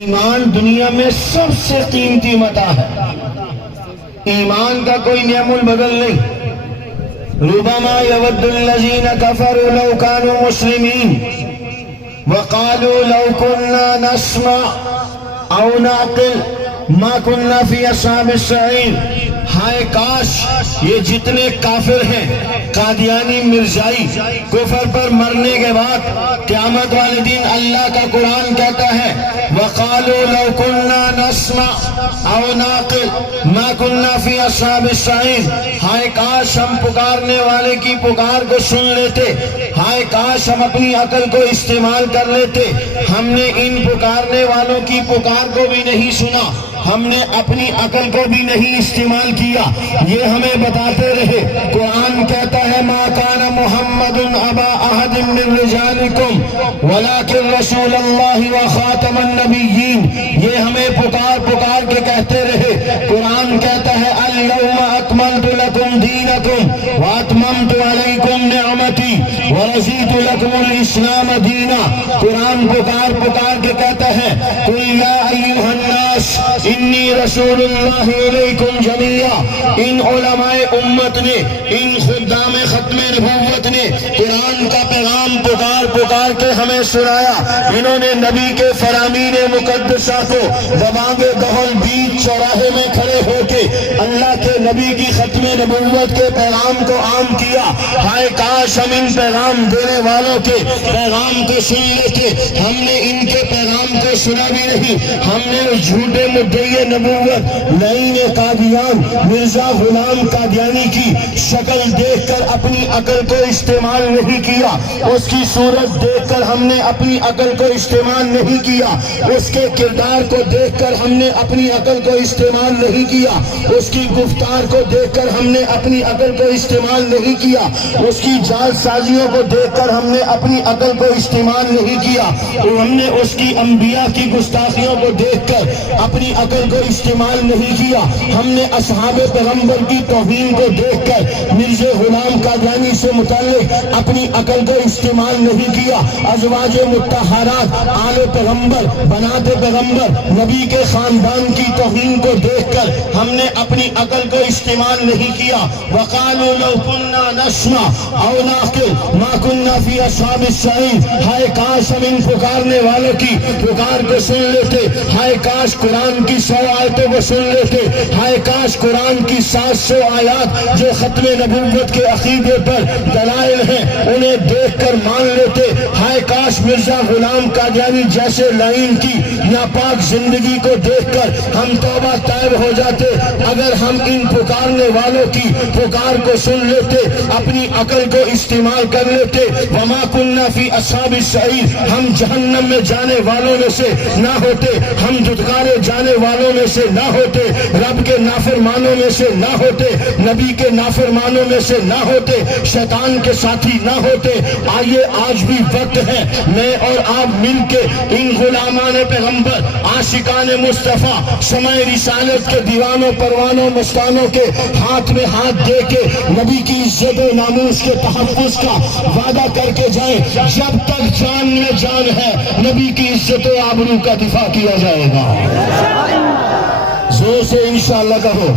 ایمان دنیا میں سب سے قیمتی متاع ہے. ایمان کا کوئی نعم البدل نہیں. ربما يود الذين كفروا لو كانوا مسلمين وقالوا لو كنا نسمع او نعقل ما كنا في اصحاب السعير. ہائے کاش یہ جتنے کافر ہیں قادیانی مرزائی کفر پر مرنے کے بعد قیامت والے دن اللہ کا قرآن کہتا ہے وَقَالُوا لَوْ كُنَّا نَسْمَعْ أَوْ نَعْقِلُ مَا كُنَّا فِي أَصْحَابِ السَّعِيرِ. ہائے کاش ہم پکارنے والے کی پکار کو سن لیتے, ہائے کاش ہم اپنی عقل کو استعمال کر لیتے. ہم نے ان پکارنے والوں کی پکار کو بھی نہیں سنا, ہم نے اپنی عقل کو بھی نہیں استعمال کیا. یہ ہمیں بتاتے رہے. قرآن کہتا ہے ما کان محمد ابا احد من رجالکم ولکن رسول اللہ وخاتم النبیین. یہ ہمیں پکار پکار کے کہتے رہے. قرآن کہتا ہے الیوم اکملت لکم دینکم واتممت علیکم نعمتی ورضیت لکم الاسلام دینا. قرآن پکار پکار کے کہتا ہے قل یا ایھا الناس انی رسول اللہ علیکم جمیعا. ان علماء امت نے, ان خدام ختم نبوت نے قرآن کا پیغام پکار پکار کے ہمیں سنایا. انہوں نے نبی کے فرامین مقدسہ کو ببانگ دہل بیچ چوراہے میں کھڑے ہو کے اللہ کے نبی کی ختم نبوت کے پیغام کو عام کیا. ہائے کاش ہم ان پیغام دینے والوں کے پیغام کو سن لیتے. ہم نے ان کے پیغام کو سنا بھی نہیں. ہم نے اس جھوٹے مدعی نبوت لعین قادیان مرزا غلام قادیانی کی شکل دیکھ کر اپنی عقل کو استعمال نہیں کیا, اس کی صورت دیکھ کر ہم نے اپنی عقل کو استعمال نہیں کیا, اس کے کردار کو دیکھ کر ہم نے اپنی عقل کو استعمال نہیں کیا, اس کی گفتار کو دیکھ کر ہم نے اپنی عقل کو استعمال نہیں کیا, اس کی جال سازیوں کو دیکھ کر ہم نے اپنی عقل کو استعمال نہیں کیا, ہم نے اس کی انبیاء کی گستاخیوں کو دیکھ کر اپنی عقل کو استعمال نہیں کیا, ہم نے اصحاب پیغمبر کی توہین کو دیکھ کر مرزا غلام قادیانی سے متعلق اپنی عقل کو استعمال نہیں کیا, ازواج مطہرات آل پیغمبر بنات پیغمبر نبی کے خاندان کی توہین کو دیکھ کر ہم نے اپنی عقل کو استعمال نہیں کیا. وقالوا لو كنا نسمع او نعقل ما كنا في اصحاب السعير. ہائے کاش ہم ان پکارنے والوں کی پکار کو سن لیتے, ہائے کاش قرآن کی 100 آیتوں کو سن لیتے, ہائے کاش قرآن کی 700 آیات جو ختم نبوت کے عقیدے پر دلائل ہیں انہیں دیکھ کر مان لیتے. ہائے کاش مرزا غلام قادیانی جیسے لعین کی ناپاک زندگی کو دیکھ کر ہم توبہ طائب ہو جاتے. اگر ہم ان پکارنے والوں کی پکار کو سن لیتے, اپنی عقل کو استعمال کر لیتے. وما كنا في اصحاب السعير, ہم جہنم میں جانے والوں میں سے نہ ہوتے, ہم دھتکارے جانے والوں میں سے نہ ہوتے, رب کے نافرمانوں میں سے نہ ہوتے, نبی کے نافرمانوں میں سے نہ ہوتے, شیطان کے ساتھی نہ ہوتے. آئیے آج بھی وقت ہے میں اور آپ مل کے ان غلامان پیغمبر عاشقان مصطفیٰ شمع رسالت کے دیوانوں پروانوں مستانوں کے ہاتھ میں ہاتھ دے کے نبی کی عزت و ناموس کے تحفظ کا وعدہ کر کے جائیں. جب تک جان میں جان ہے نبی کی عزت و آبرو کا دفاع کیا جائے گا. زور سے انشاءاللہ کہو.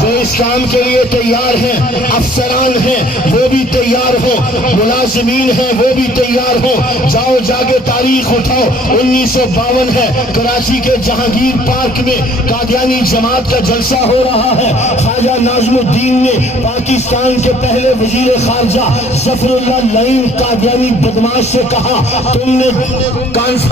جو اس کام کے لیے تیار ہیں, افسران ہیں وہ بھی تیار ہوں, ملازمین ہیں وہ بھی تیار ہوں. جاؤ جا کے تاریخ اٹھاؤ. 1952 ہے, کراچی کے جہانگیر پارک میں قادیانی جماعت کا جلسہ ہو رہا ہے. خواجہ ناظم الدین نے پاکستان کے پہلے وزیر خارجہ ظفر اللہ لعین قادیانی بدماش سے کہا تم نے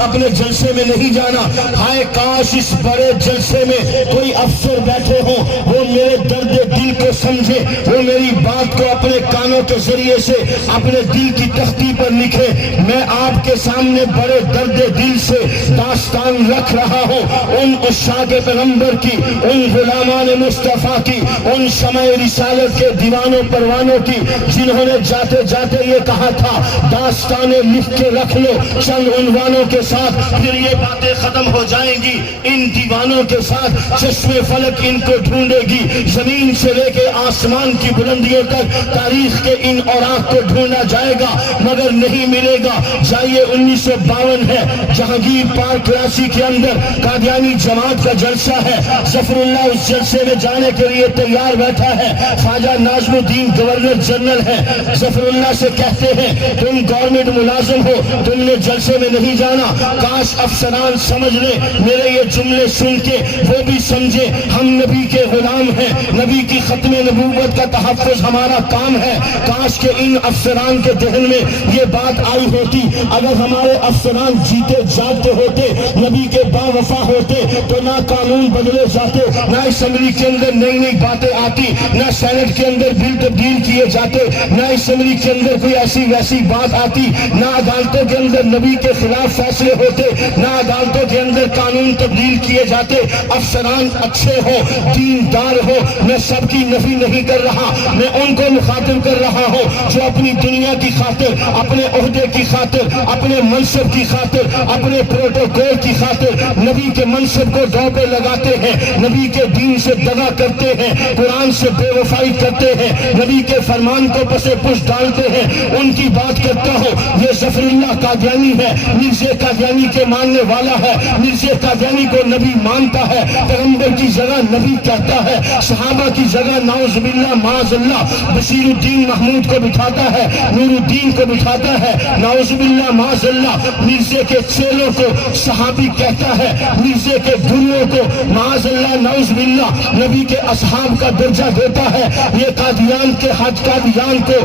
اپنے جلسے میں نہیں جانا. ہائے کاش اس بڑے جلسے میں کوئی افسر بیٹھے ہوں, وہ میرے درد دل کو سمجھے, وہ میری بات کو اپنے کانوں کے ذریعے سے اپنے دل کی تختی پر لکھے. میں آپ کے سامنے بڑے درد دل سے داستان رکھ رہا ہوں ان عشاق پیغمبر کی, ان غلامان مصطفیٰ کی, ان شمع رسالت کے دیوانوں پروانوں کی جنہوں نے جاتے جاتے یہ کہا تھا داستانیں لکھ کے رکھ لو چند عنوانوں کے ساتھ, پھر یہ باتیں ختم ہو جائیں گی. ان دیوانوں کے ساتھ چشم فلک ان کو ڈھونڈے گی, زمین سے لے کے آسمان کی بلندیوں تک تاریخ کے ان اوراق کو ڈھونڈا جائے گا مگر نہیں ملے گا. جائیے 1952 ہے, جہانگیر پارک کراچی کے اندر قادیانی جماعت کا جلسہ ہے، ظفر اللہ اس جلسے میں جانے کے لیے تیار بیٹھا ہے۔ خواجہ ناظم الدین گورنر جنرل ہے، ظفر اللہ سے کہتے ہیں تم گورنمنٹ ملازم ہو، تم نے جلسے میں نہیں جانا۔ کاش افسران سمجھ لیں میرے یہ جملے سن کے، وہ بھی سمجھے ہم نبی کے غلام ہیں، نبی کی ختم نبوت کا تحفظ ہمارا کام ہے۔ کاش کہ ان افسران کے ذہن میں یہ بات آئی ہوتی، اگر ہمارے افسران جیتے جاگتے ہوتے، نبی کے با وفا ہوتے، تو نہ قانون بدلے جاتے، نہ اسمبلی کے اندر نئی نئی باتیں آتی، نہ سینٹ کے اندر بل تبدیل کیے جاتے، نہ اسمبلی کے اندر کوئی ایسی ویسی بات آتی، نہ عدالتوں کے اندر نبی کے خلاف فیصلے ہوتے، نہ عدالتوں کے اندر قانون تبدیل کیے جاتے۔ افسران اچھے ہو، دیندار ہو، میں سب کی نفی نہیں کر رہا، میں ان کو مخاطب کر رہا ہوں جو اپنی دنیا کی خاطر، اپنے عہدے کی خاطر، اپنے منصب کی خاطر، اپنے پروٹوکول کی خاطر نبی کے منصب کو دو پہ لگاتے ہیں، نبی کے دین سے دغا کرتے ہیں، قرآن سے بے وفائی کرتے ہیں، نبی کے فرمان کو پسے پش ڈالتے ہیں، ان کی بات کرتا ہوں۔ یہ ظفر اللہ قادیانی ہے، مرزا قادیانی کے ماننے والا ہے، مرزا قادیانی کو نبی مانتا ہے، پیغمبر کی جگہ نبی کہتا ہے، صحابہ کی جگہ نعوذ باللہ معاذ اللہ بشیر الدین محمود کو بٹھاتا ہے، نور الدین کو بٹھاتا ہے، نعوذ باللہ معاذ اللہ مرزا کے چیلوں کو صحابی کہتا ہے، مرزا کے گروؤں کو معاذ اللہ نعوذ باللہ نبی کے اصحاب کا درجہ دیتا ہے۔ یہ قادیان کے قادیان کو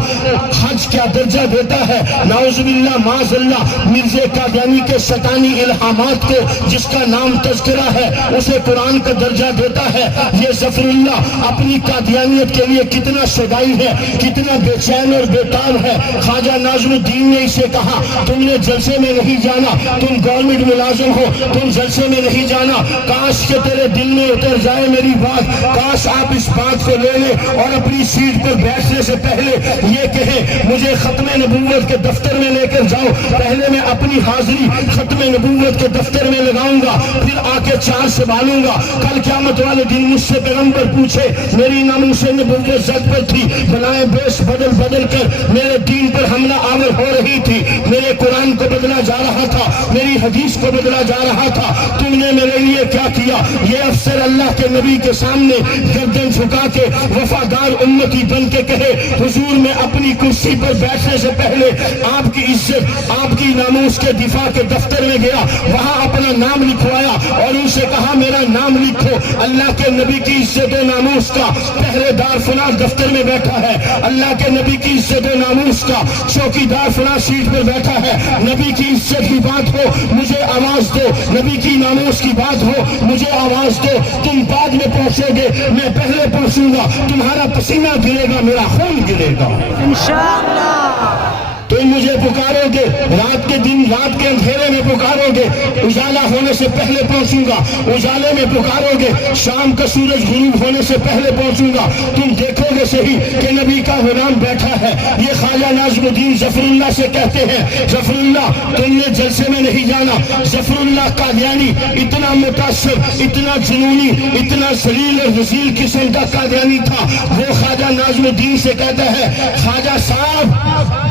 حج کیا درجہ دیتا ہے، نعوذ باللہ معاذ اللہ مرزا قادیانی کے شیطانی الہامات کو جس کا نام تذکرہ ہے اسے قرآن کا درجہ دیتا ہے۔ یہ ظفر اللہ اپنی قادیانیت کے لیے کتنا شدائی ہے، کتنا بے چین اور بےتاب ہے۔ خواجہ ناظم الدین نے اسے کہا تم نے جلسے میں نہیں جانا، تم گورنمنٹ ملازم ہو، تم جلسے میں نہیں جانا، کاش کہ تیرے دل میں اتر جائے میری بات، کاش آپ اس بات کو لے لیں اور اپنی سیٹ پر بیٹھنے سے پہلے یہ کہیں مجھے ختم نبوت کے دفتر میں لے کر جاؤ، پہلے میں اپنی حاضری ختم نبوت کے دفتر میں لگاؤں گا، پھر آ کے چار سنبھالوں گا، کل قیامت والے دن مجھ سے پیغمبر پوچھے میری ناموس نبوت زد پر تھی، بلائیں بیش بدل بدل کر میرے دین پر حملہ آور ہو رہی تھی، میرے قرآن کو بدلا جا رہا تھا، میری حدیث کو بدلا جا رہا تھا، تم نے میرے لیے کیا کیا؟ یہ افسر اللہ کے نبی کے سامنے گردن جھکا کے وفادار امتی بن کے کہے حضور میں اپنی کرسی پر بیٹھنے سے پہلے آپ کی عزت، آپ کی ناموس کے دفاع کے دفتر میں گیا، وہاں اپنا نام لکھوایا اور ان سے کہا میرا نام لکھو، اللہ کے نبی کی عزت و ناموس کا پہرے دار فلاں دفتر میں بیٹھا ہے، اللہ کے نبی کی عزت و ناموس کا چوکی دار فلاں سیٹ پر بیٹھا ہے، نبی کی عزت کی بات ہو مجھے آواز دو، نبی کی ناموس کی بات ہو مجھے آواز دو، تم بعد میں پہنچو گے میں پہلے پہنچوں گا، تمہارا پسینہ گرے گا میرا خون گرے گا انشاءاللہ، تم مجھے پکارو گے رات کے دن، رات کے اندھیرے میں پکارو گے، اجالا ہونے سے پہلے پہنچوں گا، اجالے میں پکارو گے، شام کا سورج غروب ہونے سے پہلے پہنچوں گا، تم دیکھو گے صحیح کہ نبی کا غلام بیٹھا ہے۔ یہ خواجہ ناظم الدین ظفر اللہ سے کہتے ہیں ظفر اللہ تم نے جلسے میں نہیں جانا۔ ظفر اللہ قادیانی اتنا متاثر، اتنا جنونی، اتنا ذلیل اور رذیل قسم کا قادیانی تھا، وہ خواجہ ناظم الدین سے کہتا ہے خواجہ صاحب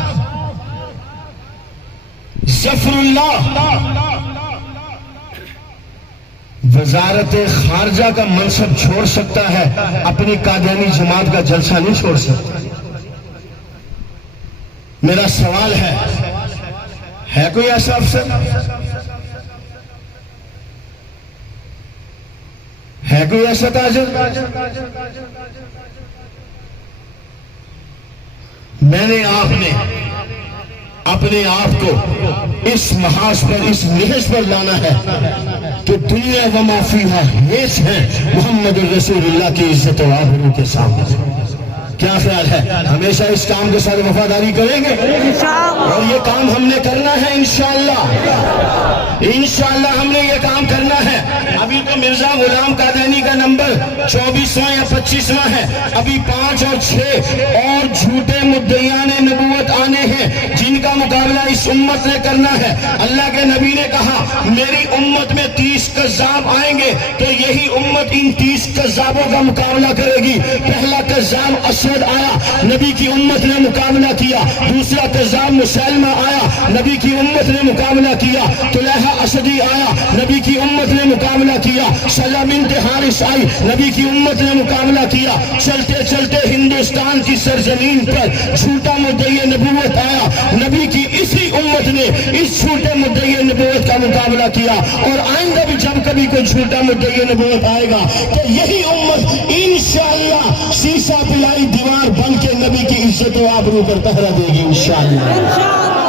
ظفر اللہ وزارت خارجہ کا منصب چھوڑ سکتا ہے، اپنی قادیانی جماعت کا جلسہ نہیں چھوڑ سکتا۔ میرا سوال ہے کوئی ایسا افسر؟ ہے کوئی ایسا تاجر؟ میں نے آپ نے اپنے آپ کو اس محاذ پر، اس نہج پر لانا ہے کہ دنیا و ما فیہا ہیچ ہے محمد الرسول اللہ کی عزت و آبرو کے سامنے۔ کیا خیال ہے ہمیشہ اس کام کے ساتھ وفاداری کریں گے؟ اور یہ کام ہم نے کرنا ہے انشاءاللہ، انشاءاللہ ہم نے یہ کام کرنا ہے۔ ابھی تو مرزا غلام قادیانی کا نمبر 24واں یا 25واں ہے، ابھی 5 اور 6 اور جھوٹے مدعیان نبوت آنے ہیں جن کا مقابلہ اس امت نے کرنا ہے۔ اللہ کے نبی نے کہا میری امت میں 30 کذاب آئیں گے تو یہی امت ان 30 کذابوں کا مقابلہ کرے گی۔ پہلا قذاب اسود آیا، نبی کی امت نے مقابلہ کیا. دوسرا قذاب مسلمہ آیا، نبی کی امت نے مقابلہ کیا. طلحہ اسدی آیا، نبی کی امت نے مقابلہ کیا. سلا بنت حارث آئی، نبی کی امت نے مقابلہ کیا. چلتے چلتے ہندوستان کی سرزمین پر جھوٹا مدعی نبوت آیا، نبی کی اسی امت نے اس جھوٹے مدعی نبوت کا مقابلہ کیا. اور آئندہ بھی جب کبھی کوئی جھوٹا مدعی نبوت آئے گا تو یہی امت انشاءاللہ سیسا پلائی دیوار بن کے نبی کی عزت و آبرو پر پہرا دے گی انشاءاللہ.